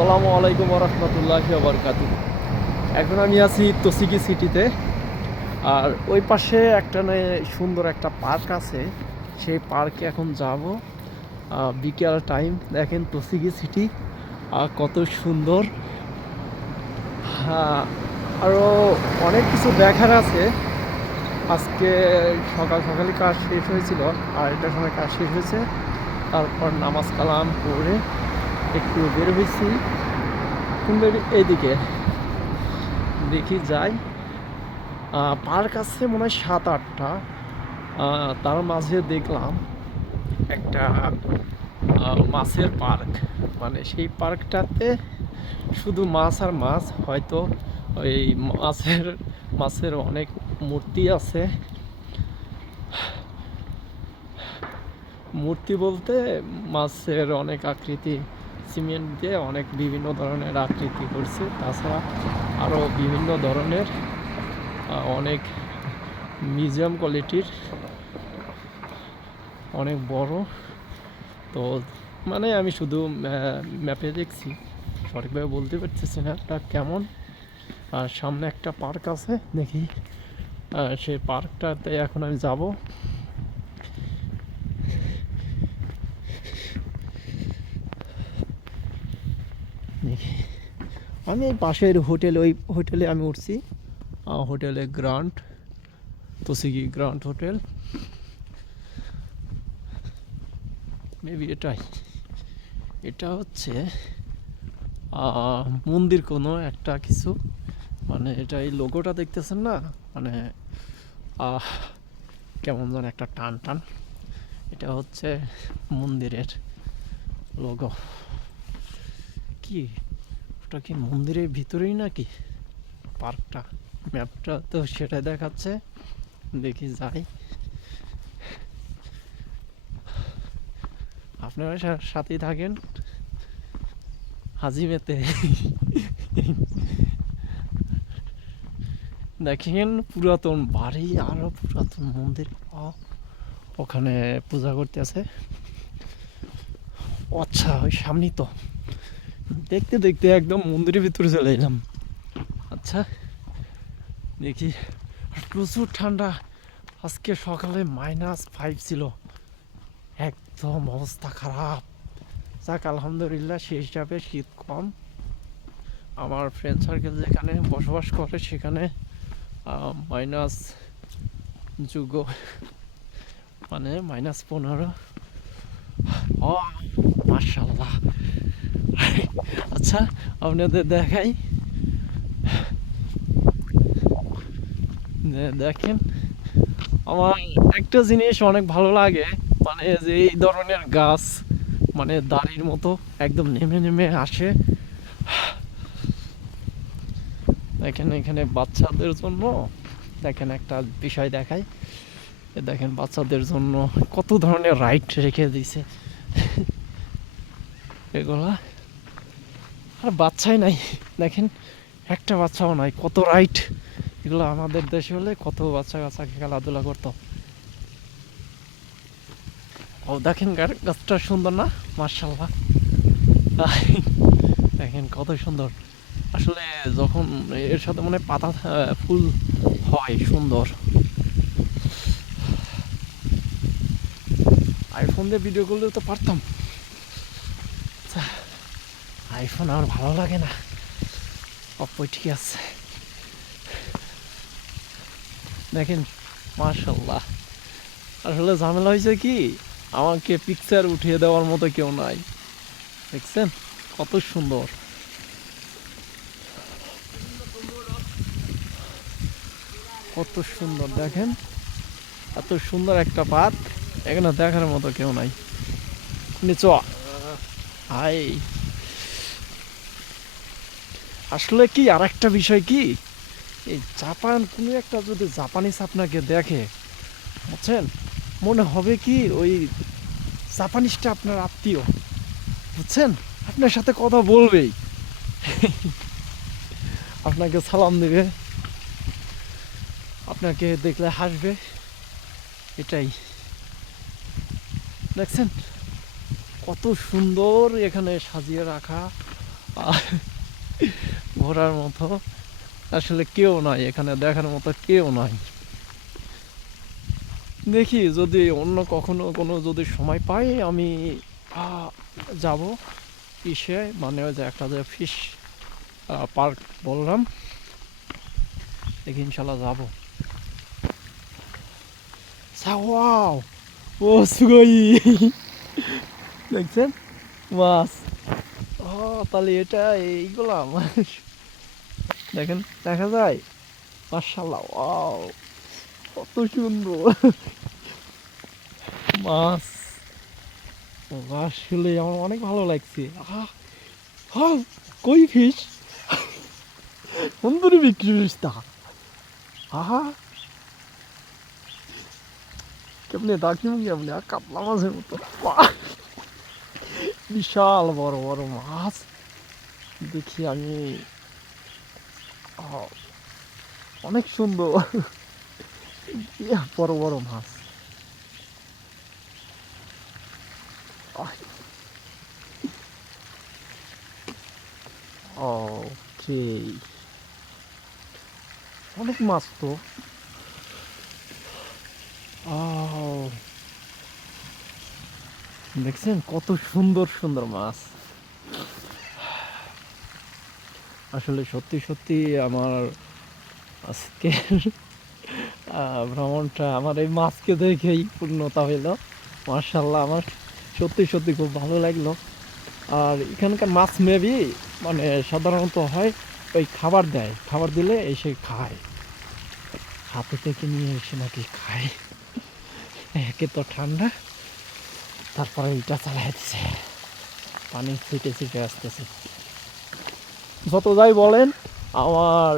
আসসালামু আলাইকুম রহমতুল্লাহি ওয়া বারাকাতুহু। এখন আমি আছি তসিকি সিটিতে। আর ওই পাশে একটা সুন্দর একটা পার্ক আছে, সেই পার্কে এখন যাব। বিকেল টাইম, দেখেন তসিকি সিটি কত সুন্দর। হ্যাঁ, আরও অনেক কিছু দেখার আছে। আজকে সকাল সকালই কাজ শেষ হয়েছিল, আর এটার সময় কাজ শেষ হয়েছে। তারপর নামাজ কালাম পড়ে একটু বের হয়েছি কিন্তু এইদিকে দেখি যাই। পার্ক আছে মনে হয় 7-8টা। তার মাঝে দেখলাম একটা মাছের পার্ক। মানে সেই পার্কটাতে শুধু মাছ আর মাছ, হয়তো ওই মাছের মাছের অনেক মূর্তি আছে। মূর্তি বলতে মাছের অনেক আকৃতি, সিমেন্ট দিয়ে অনেক বিভিন্ন ধরনের আকৃতি করছে। তাছাড়া আরও বিভিন্ন ধরনের অনেক মিউজিয়াম কোয়ালিটির, অনেক বড়। তো মানে আমি শুধু ম্যাপে দেখছি, সঠিকভাবে বলতে পারতেছি না এটা কেমন। আর সামনে একটা পার্ক আছে, দেখি সেই পার্কটাতে এখন আমি যাব। দেখি আমি এই পাশের ওই হোটেলে আমি উঠছি। হোটেলে গ্র্যান্ড তসিকি গ্র্যান্ড হোটেল, মেবি এটা হচ্ছে মন্দির কোনো একটা কিছু। মানে এটা এই লোগোটা দেখতেছেন না, মানে কেমন যেন একটা টান টান। এটা হচ্ছে মন্দিরের লোগো। কি ওটা কি মন্দিরের ভিতরেই নাকি পার্কটা? ম্যাপটা তো সেটাই দেখাচ্ছে, দেখি যাই। আপনারা সাথেই থাকেন হাজিমেতে। দেখেন পুরাতন বাড়ি, আরো পুরাতন মন্দির। ওখানে পূজা করতে আছে। আচ্ছা, ওই সামনেই তো। দেখতে দেখতে একদম মন্দিরের ভিতরে চলে এলাম। আচ্ছা, দেখি। প্রচুর ঠান্ডা। আজকে সকালে -5 ছিল, একদম অবস্থা খারাপ। যাক আলহামদুলিল্লাহ, সেই হিসাবে শীত কম। আমার ফ্রেন্ড সার্কেল যেখানে বসবাস করে সেখানে মাইনাস যুগ, মানে -15। ও মাশাল্লাহ। আচ্ছা, আপনাদের দেখাই, দেখেন আমার একটা জিনিস অনেক ভালো লাগে, মানে যে এই ধরনের গাছ, মানে দাড়ির মতো একদম নেমে নেমে আসে। দেখেন এখানে বাচ্চাদের জন্য, দেখেন একটা বিষয় দেখাই। দেখেন বাচ্চাদের জন্য কত ধরনের রাইড রেখে দিয়েছে। এগুলা আর বাচ্চাই নাই, দেখেন একটা বাচ্চাও নাই, কত রাইড। এগুলো আমাদের দেশে হলে কত বাচ্চা কাচ্চা খেলাধুলা করতো। ও দেখেন গাছটা সুন্দর না? মার্শাল্লাহ। দেখেন কত সুন্দর। আসলে যখন এর সাথে মানে পাতা ফুল হয় সুন্দর। আইফোন দিয়ে ভিডিও করলেও তো পারতাম। আইফোন আমার ভালো লাগে না, অপো ঠিক আছে। দেখেন মার্শাল্লাহ। আসলে ঝামেলা হয়েছে কি, আমাকে পিকচার উঠিয়ে দেওয়ার মতো কেউ নাই। দেখছেন কত সুন্দর, কত সুন্দর। দেখেন এত সুন্দর একটা পার্ক, এখানে দেখার মতো কেউ নাই। নিচ হাই। আসলে কি আর একটা বিষয় কি, এই জাপান, কোনো একটা যদি জাপানিজ আপনাকে দেখে, বুঝছেন, মনে হবে কি ওই জাপানিজটা আপনার আত্মীয়, বুঝছেন, আপনার সাথে কথা বলবেই, আপনাকে সালাম দিবে, আপনাকে দেখলে হাসবে। এটাই দেখছেন কত সুন্দর এখানে সাজিয়ে রাখা। আর ঘোরার মতো আসলে কেউ নাই এখানে, দেখার মতো কেউ নাই। দেখি যদি অন্য কখনো কোনো যদি সময় পাই আমি যাব ইসে, মানে ওই যে একটা যে ফিশ পার্ক বললাম, দেখি ইনশাল্লাহ যাবো। ওয়াও, ও সুগই দেখছেন মাছ। ও তাহলে এটা এইগুলা মাছ দেখেন, দেখা যায়। মাশাআল্লাহ, ওয়াও কত সুন্দর মাছ। ও, আসলে আমার অনেক ভালো লাগছে। আহা, হ্যাঁ, কই ফিশ সুন্দরী বিক্রি ফিশটা। আহা, কেমনে ডাকিম, কেমনে কাতলা মাছের মতো। বাহ, বিশাল বড় বড় মাছ। দেখি আমি, আহ, অনেক সুন্দর বড় বড় মাছ। ওকে, অনেক মাছ তো। দেখছেন কত সুন্দর সুন্দর মাছ। আসলে সত্যি সত্যি আমার আজকের ভ্রমণটা আমার এই মাছকে দেখেই পূর্ণতা হইল। মার্শাল্লাহ, আমার সত্যি সত্যি খুব ভালো লাগলো। আর এখানকার মাছ মেবি মানে সাধারণত হয় ওই খাবার দেয়, খাবার দিলে এসে খায়, হাতে থেকে নিয়ে এসে নাকি খায়। একে তো ঠান্ডা, তারপরে ওইটা চালাই দিছে, পানি ছিটে ছিটে আসতেছে। যত যাই বলেন, আমার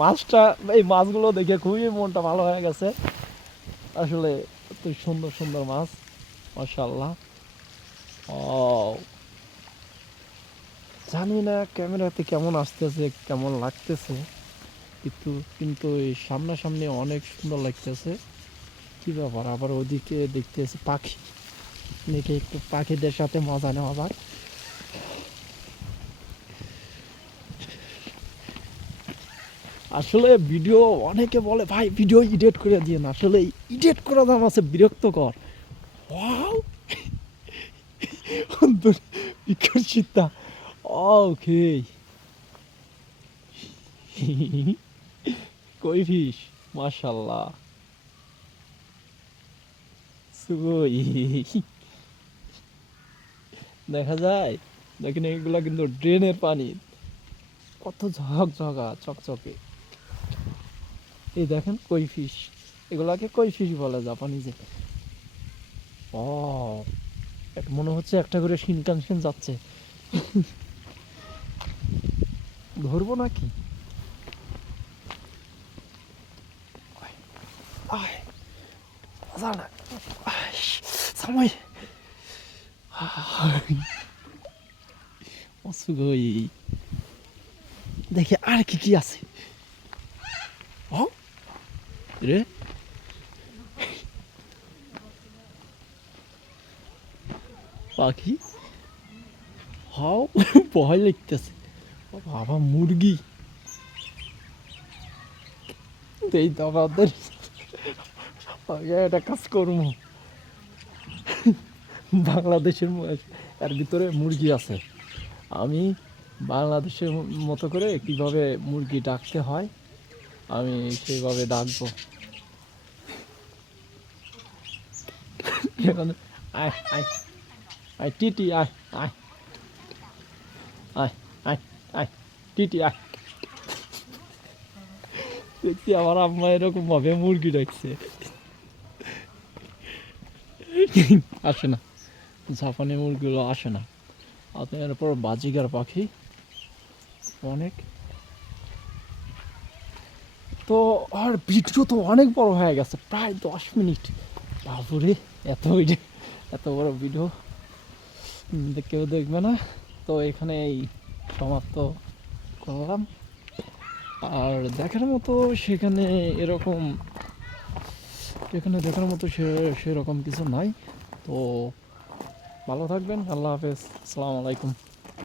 মাছটা, এই মাছগুলো দেখে খুবই মনটা ভালো হয়ে গেছে। আসলে এত সুন্দর সুন্দর মাছ, মাশাআল্লাহ। ও, জানি না ক্যামেরাতে কেমন আসতেছে, কেমন লাগতেছে, কিন্তু কিন্তু এই সামনাসামনি অনেক সুন্দর লাগতেছে। কি ব্যাপার, আবার ওদিকে দেখতেছি পাখি, দেখে একটু পাখিদের সাথে মজা নেওয়া যাক। আসলে ভিডিও অনেকে বলে ভাই ভিডিও এডিট করে দিয়ে না, আসলে এডিট করা দাম আছে বিরক্তকর। ওয়াও, বিকশিত। ওকে, কই ফিশ, মাশাল্লাহ, সুগই দেখা যায়। দেখেন এগুলা কিন্তু ড্রেনের পানি, কত ঝকঝকা চকচকে। এই দেখেন কই ফিশ, এগুলাকে কই ফিশ বলে জাপানিজে। ও, মনে হচ্ছে একটা করে শিনকানসেন যাচ্ছে, ধরবো নাকি? আয়, যা না, সময় অসুগই। দেখি আর কি কি আছে। ও রে, পাখি, হাও ভয় লাগতেছে। ও বাবা, মুরগি, এই তো আমাদের আগে একটা কাজ করবো। বাংলাদেশের এর ভিতরে মুরগি আছে, আমি বাংলাদেশের মতো করে কিভাবে মুরগি ডাকতে হয় আমি সেইভাবে ডাকবো। এখানে আয় আয় আয় টিটি, আয় আয় আয় আয় আয় টিটি আয়। দেখছি আমার আম্মা এরকম ভাবে মুরগি ডাকছে, আসে না, জাপানি মুরগিগুলো আসে না। আপনার এরপর বাজিগার পাখি অনেক। তো আর ভিডিও তো অনেক বড় হয়ে গেছে, প্রায় 10 মিনিট। বাবুরে, এত ভিডিও, এত বড় ভিডিও কেউ দেখবে না। তো এখানে এই সমাপ্ত করলাম। আর দেখার মতো সেখানে এরকম, এখানে দেখার মতো সেরকম কিছু নাই। তো ভালো থাকবেন, আল্লাহ হাফেজ, আসসালামু আলাইকুম।